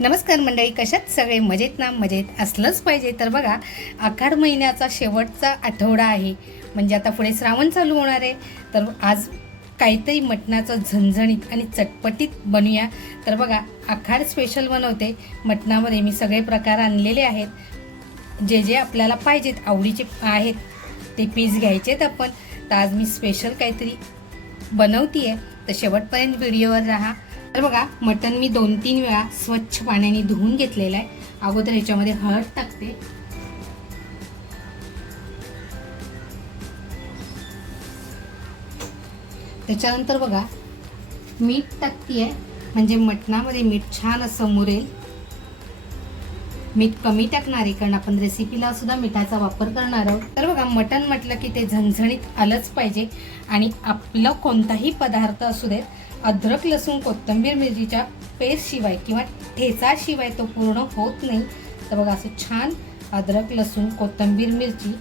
नमस्कार मंडळी कशात सगळे मजेत ना? मजेत असलंच पाहिजे. तर बघा आखाड महिन्याचा शेवटचा आठवडा आहे. म्हणजे आता पुढे श्रावण चालू होणार आहे. तर आज काहीतरी मटणाचं झणझणीत आणि चटपटीत बनवूया तर बघा आखाड स्पेशल बनवते. मटणामध्ये मी सगळे प्रकार आणलेले आहेत. जे जे आपल्याला पाहिजेत आवडीचे आहेत ते पीस घ्यायचेत आपण. तर आज मी स्पेशल काहीतरी बनवती आहे तर शेवटपर्यंत व्हिडिओवर राहा. तर बघा मटण मी दोन तीन वेळा स्वच्छ पाण्याने धुवून घेतलेलं आहे. अगोदर ह्याच्यामध्ये हळद टाकते. त्याच्यानंतर बघा मीठ टाकते म्हणजे मटणामध्ये मीठ छान असं मुरेल. मीठ कमी टाकणार आहे कारण आपण रेसिपीला सुद्धा मिठाचा वापर करणार आहोत. तर बघा मटण म्हटलं की ते झणझणीत आलंच पाहिजे. आणि आपलं कोणताही पदार्थ असू देत अद्रक लसूण कोथिंबीर मिरचीच्या पेस्टशिवाय किंवा ठेचाशिवाय तो पूर्ण होत नाही. तर बघा असं छान अद्रक लसूण कोथिंबीर मिरची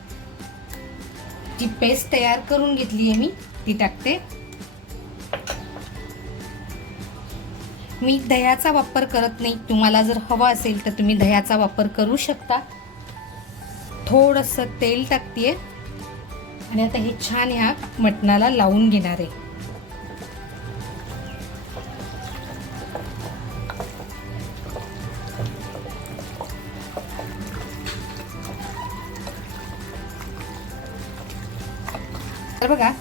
जी पेस्ट तयार करून घेतली आहे मी. ती टाकते. मी दह्याचा वापर करत नाही. तुम्हाला जर हवा असेल तर तुम्ही दह्याचा वापर करू शकता. थोडंसं तेल टाकते आणि आता हे छान ह्या मटणाला लावून घेणार आहे. तर बघा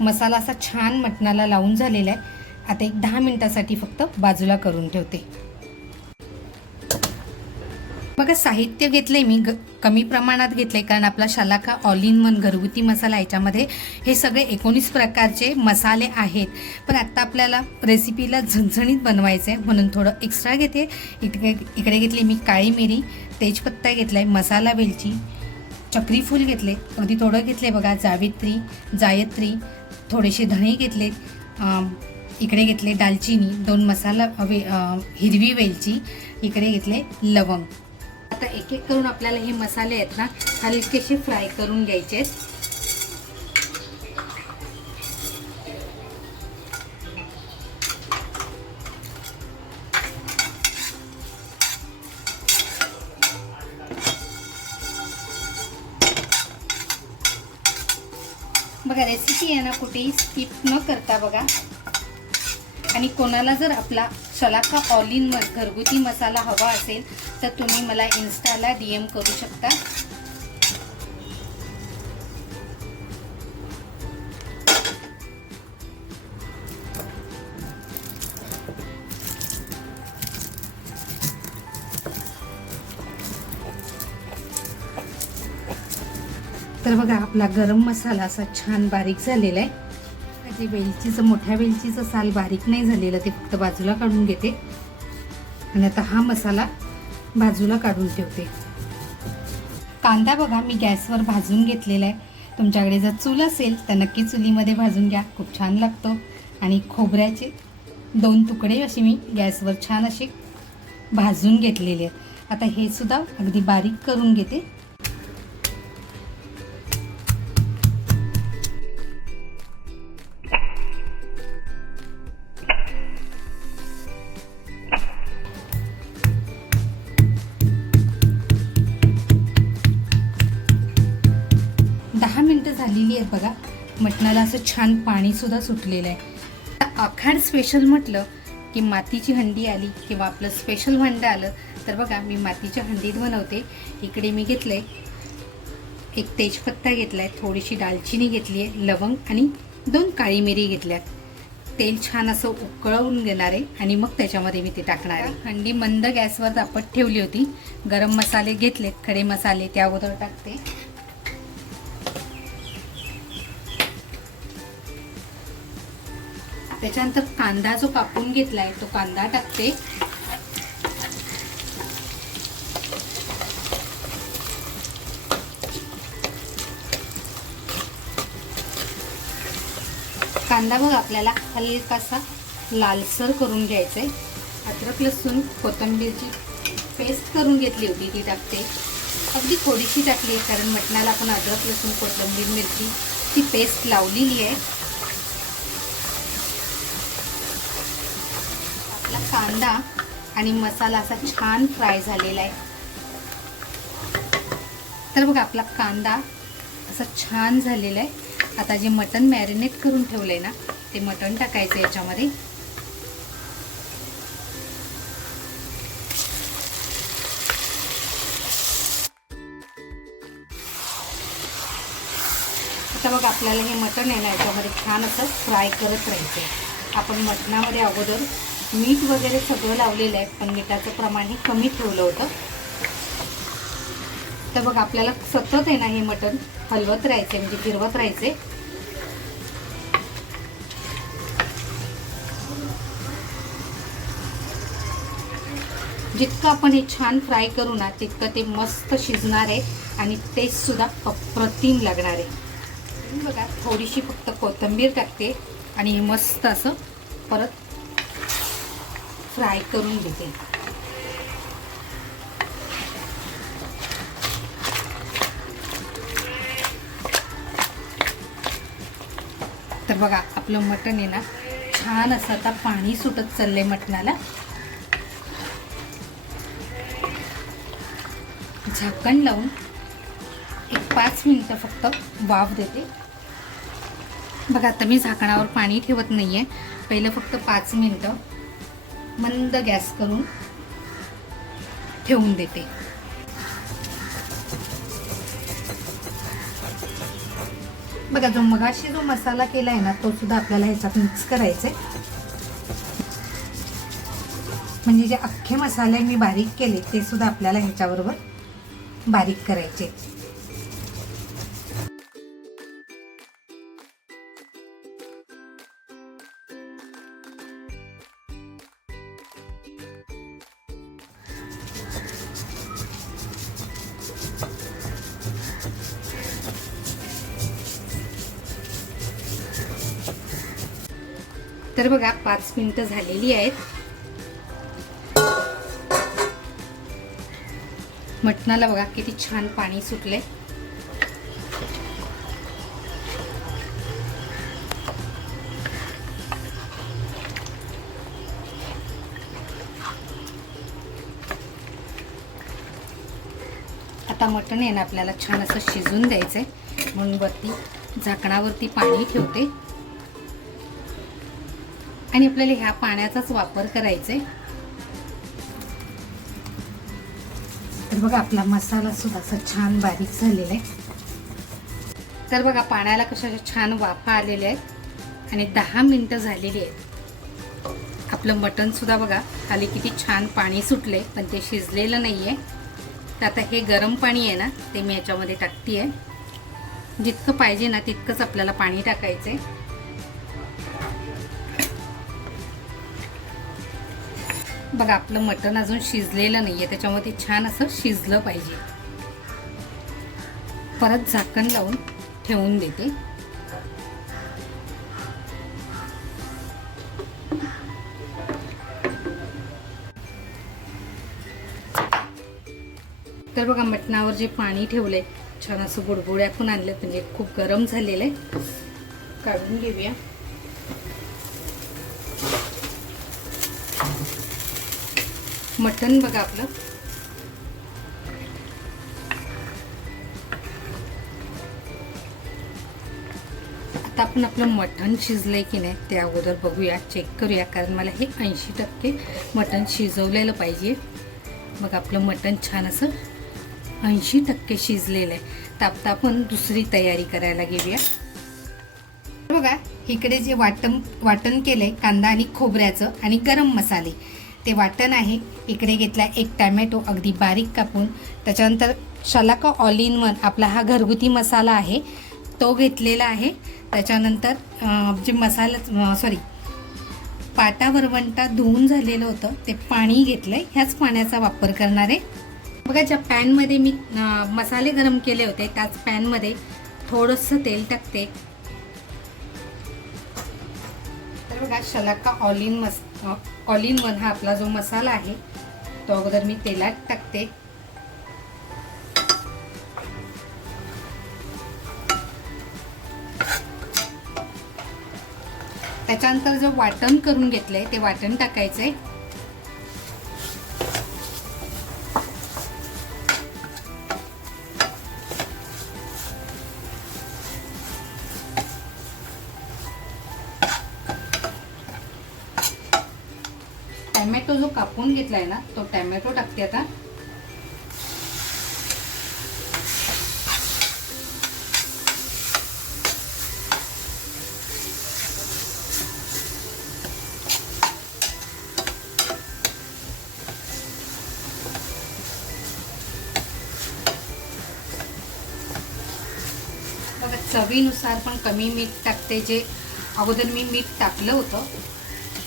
मसाला असा छान मटणाला लावून झालेला आहे. आता एक दहा मिनिटासाठी फक्त बाजूला करून ठेवते. बघा साहित्य घेतलंय मी ग कमी प्रमाणात घेतलंय कारण आपला शालाका ऑल इन वन घरगुती मसाला याच्यामध्ये हे सगळे एकोणीस प्रकारचे मसाले आहेत. पण आत्ता आपल्याला रेसिपीला झणझणीत बनवायचं आहे म्हणून थोडं एक्स्ट्रा घेते. इकडे इकडे घेतली मी काळी मिरी तेजपत्ता घेतलाय मसाला वेलची चक्री फूल घेतले अगदी थोडं घेतले बघा जावित्री जायत्री थोडेसे धणे घेतले इकडे घेतले दालचिनी दोन मसाला वे हिरवी वेलची इकडे घेतले लवंग. आता एक एक करून आपल्याला हे मसाले आहेत ना हलकेसे फ्राय करून घ्यायचे बघा रेसिपी आहे ना कुठेही स्किप न करता बघा. आणि कोणाला जर आपला सलाखा ऑल इन घरगुती मसाला हवा असेल तर तुम्ही मला इन्स्टाला डी एम करू शकता. तर बघा आपला गरम मसाला असा छान बारीक झालेला आहे. ते वेलचीचं मोठ्या वेलचीचं साल बारीक नाही झालेलं ते फक्त बाजूला काढून घेते. आणि आता हा मसाला बाजूला काढून ठेवते. कांदा बघा मी गॅसवर भाजून घेतलेला आहे. तुमच्याकडे जर चूल असेल तर नक्की चुलीमध्ये भाजून घ्या. खूप छान लागतो. आणि खोबऱ्याचे दोन तुकडे असे मी गॅसवर छान असे भाजून घेतलेले आहेत. आता हे सुद्धा अगदी बारीक करून घेते. झालेली आहे बघा. मटणाला असं छान पाणीसुद्धा सुटलेलं आहे. आता आखाड स्पेशल म्हटलं की मातीची हंडी आली किंवा आपलं स्पेशल भांडं आलं तर बघा मी मातीच्या हंडीत बनवते. इकडे मी घेतलं आहे एक तेजपत्ता घेतला आहे थोडीशी दालचिनी घेतली आहे लवंग आणि दोन काळी मिरी घेतल्यात. तेल छान असं उकळवून घेणार आहे आणि मग त्याच्यामध्ये मी ते टाकणार आहे. हंडी मंद गॅसवर दापट ठेवली होती. गरम मसाले घेतलेत खडे मसाले त्या अगोदर टाकते. त्याच्यानंतर कांदा जो कापून घेतलाय तो कांदा टाकते. कांदा बघ आपल्याला हलकासा लालसर करून घ्यायचा आहे अद्रक लसूण कोथिंबीरची पेस्ट करून घेतली होती ती टाकते. अगदी थोडीशी टाकली आहे कारण मटणाला आपण अद्रक लसूण कोथिंबीर मिरची ती पेस्ट लावलेली आहे. कांदा आणि मसाला असा छान फ्राय झालेला आहे. तर बघा आपला कांदा असा छान झालेला आहे. आता जे मटण मॅरिनेट करून ठेवलं आहे ना ते मटण टाकायचं याच्यामध्ये. आता बघा आपल्याला हे मटण आहे ना याच्यामध्ये छान असं फ्राय करत राहायचं आपण मटणामध्ये अगोदर मीठ वगैरे सगळं लावलेलं आहे पण मिठाचं प्रमाण हे कमी ठेवलं होतं. तर बघ आपल्याला सतत आहे ना हे मटण हलवत राहायचे म्हणजे फिरवत राहायचे जितकं आपण हे छान फ्राय करू ना तितकं ते मस्त शिजणार आहे आणि टेस्ट सुद्धा अप्रतिम लागणार आहे. बघा थोडीशी फक्त कोथिंबीर टाकते आणि हे मस्त असं परत फ्राय करून घेते. तर बघा आपलं मटण आहे ना छान असं आता पाणी सुटत चाललंय मटणाला. झाकण लावून एक पाच मिनटं फक्त वाफ देते. बघा आता मी झाकणावर पाणी ठेवत नाही आहे पहिलं फक्त पाच मिनटं मंद गॅस करून ठेवून देते. बघा जो मगाशी जो मसाला केला आहे ना तो सुद्धा आपल्याला ह्याच्यात मिक्स करायचा आहे म्हणजे जे अख्खे मसाले मी बारीक केले ते सुद्धा आपल्याला ह्याच्याबरोबर बारीक करायचे. तर बघा पाच मिनिटं झालेली आहेत. मटणाला बघा किती छान पाणी सुटले आता मटण आहे ना आपल्याला छान असं शिजून द्यायचंय. म्हणून वरती झाकणावरती पाणी ठेवते. आणि आपल्याला ह्या पाण्याचाच वापर करायचा. आहे तर बघा आपला मसाला सुद्धा असा छान बारीक झालेला आहे. तर बघा पाण्याला कशा छान वाफा आलेल्या आहेत आणि दहा मिनटं झालेली आहेत. आपलं मटण सुद्धा बघा खाली किती छान पाणी सुटले पण ते शिजलेलं नाही आहे तर आता हे गरम पाणी आहे ना ते मी याच्यामध्ये टाकते आहे जितकं पाहिजे ना तितकंच आपल्याला पाणी टाकायचं आहे बघा आपलं मटण अजून शिजलेलं नाही आहे त्याच्यामध्ये छान असं शिजलं पाहिजे. परत झाकण लावून ठेवून देते. तर बघा मटणावर जे पाणी ठेवलंय छान असं बुडबुड्या पण आणले म्हणजे खूप गरम झालेलं आहे. काढून घेऊया. मटण बघा आपलं. आता आपण आपलं मटण शिजलंय की नाही ते अगोदर बघूया चेक करूया कारण मला हे ऐंशी टक्के मटण शिजवलेलं पाहिजे. मग आपलं मटण छान असं ऐंशी टक्के शिजलेलं आहे. तर आता आपण दुसरी तयारी करायला घेऊया बघा इकडे जे वाटण वाटण केलंय कांदा आणि खोबऱ्याचं आणि गरम मसाले. ते वाटण आहे. इकडे घेतला एक टॅमॅटो अगदी बारीक कापून. त्याच्यानंतर शलाका ऑल इन वन आपला हा घरगुती मसाला आहे. तो घेतलेला आहे. त्याच्यानंतर जे मसाला सॉरी पाटा वरवंटा धुवून झालेलं होतं. ते पाणी घेतलं आहे ह्याच पाण्याचा वापर करणार आहे. बघा ज्या पॅनमध्ये मी मसाले गरम केले होते त्याच पॅनमध्ये थोडंसं तेल टाकते. तर बघा शलाका ऑल इन मस ऑल इन वन हा आपला जो मसाला आहे तो अगोदर मी तेलात टाकते. त्याच्यानंतर जो वाटण करून घेतलंय ते वाटण टाकायचंय. घेतलाय ना तो टॅमॅटो टाकते आता. बघा चवीनुसार पण कमी मीठ टाकते जे अगोदर मी मीठ टाकलं होतं.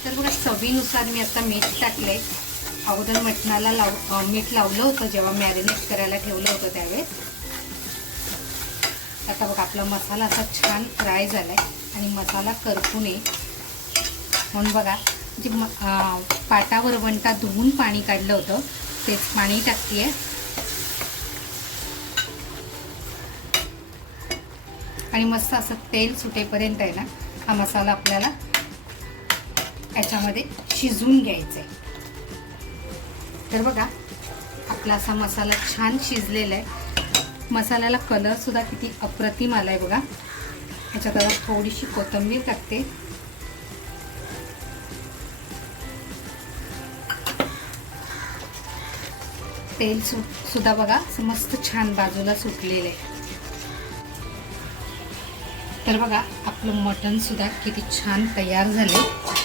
तर बघा चवीनुसार मी आता मीठ टाकले अगोदर मटणाला लाव मीठ लावलं होतं जेव्हा मॅरिनेट करायला ठेवलं होतं त्यावेळेस. आता बघा आपला मसाला असा छान फ्राय झाला आहे आणि मसाला करपू नये. म्हणून बघा जे म पाटावर वंटा धुवून पाणी काढलं होतं तेच पाणी टाकते आणि मस्त असं तेल सुटेपर्यंत आहे ना हा मसाला आपल्याला याच्यामध्ये शिजवून घ्यायचा आहे तर बघा आपला असा मसाला छान शिजलेला आहे. मसाल्याला कलरसुद्धा किती अप्रतिम आला आहे बघा. ह्याच्यात आता थोडीशी कोथिंबीर टाकते. तेल सु सुद्धा बघा मस्त छान बाजूला सुटलेलं आहे. तर बघा आपलं मटणसुद्धा किती छान तयार झाले आहे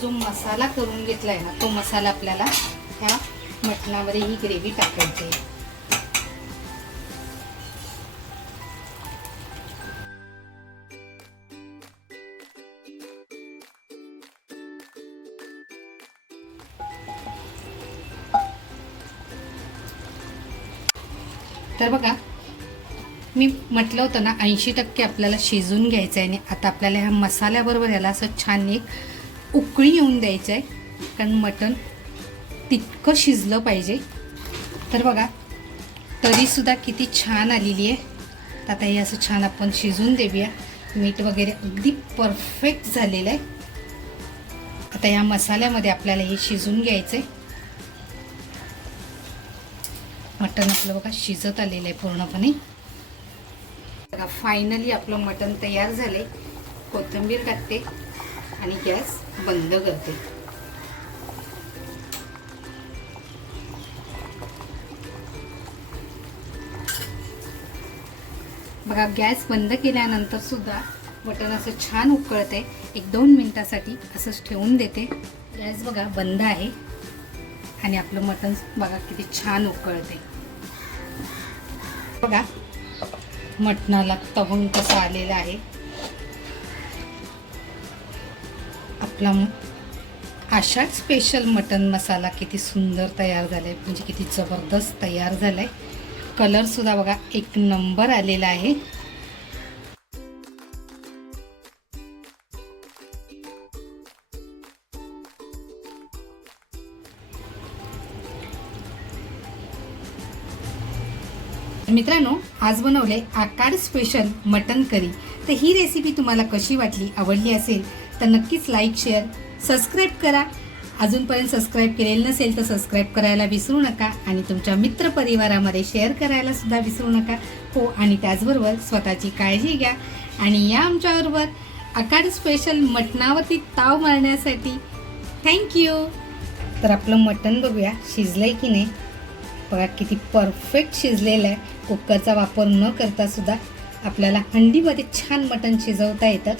जो मसाला करून घेतलाय ना तो मसाला आपल्याला ह्या मटणामध्ये ही ग्रेव्ही टाकायची आहे. तर बघा मी म्हटलं होतं ना ऐंशी टक्के आपल्याला शिजून घ्यायचं आहे आणि आता आपल्याला ह्या मसाल्याबरोबर याला असं छान एक उकळी येऊन द्यायचं आहे कारण मटण तितकं शिजलं पाहिजे. तर बघा तरीसुद्धा किती छान आलेली आहे. तर आता हे असं छान आपण शिजून देऊया. मीठ वगैरे अगदी परफेक्ट झालेलं आहे. आता या मसाल्यामध्ये आपल्याला हे शिजून घ्यायचं आहे मटण आपलं बघा शिजत आलेलं आहे पूर्णपणे. बघा फायनली आपलं मटण तयार झालं आहे कोथिंबीर टाकते. आणि गॅस बंद करते. बघा गॅस बंद केल्यानंतर सुद्धा मटण असं छान उकळते. एक दोन मिनिटासाठी असंच ठेवून देते. गॅस बघा बंद आहे. आणि आपलं मटण बघा किती छान उकळते. बघा मटणाला तवंग कसं आलेला आहे. आपला आषाढ स्पेशल मटन मसाला किती सुंदर तयार झाला आहे म्हणजे किती जबरदस्त तयार झाला आहे कलरसुद्धा बघा एक नंबर आलेला आहे. मित्रांनो आज बनवले आकार स्पेशल मटन करी. तर ही रेसिपी तुम्हाला कशी वाटली आवडली असेल तर नक्कीच लाईक शेअर सबस्क्राईब करा. अजूनपर्यंत सबस्क्राईब केलेलं नसेल तर सबस्क्राईब करायला विसरू नका आणि तुमच्या मित्रपरिवारामध्ये शेअर करायला सुद्धा विसरू नका. हो आणि त्याचबरोबर स्वतःची काळजी घ्या. आणि या आमच्याबरोबर आकाड स्पेशल मटणावरती ताव मारण्यासाठी थँक्यू तर आपलं मटण बघूया शिजलं आहे की नाही? बघा किती परफेक्ट शिजलेलं आहे. कुकरचा वापर न करता सुद्धा आपल्याला हंडीमध्ये छान मटण शिजवता येतं.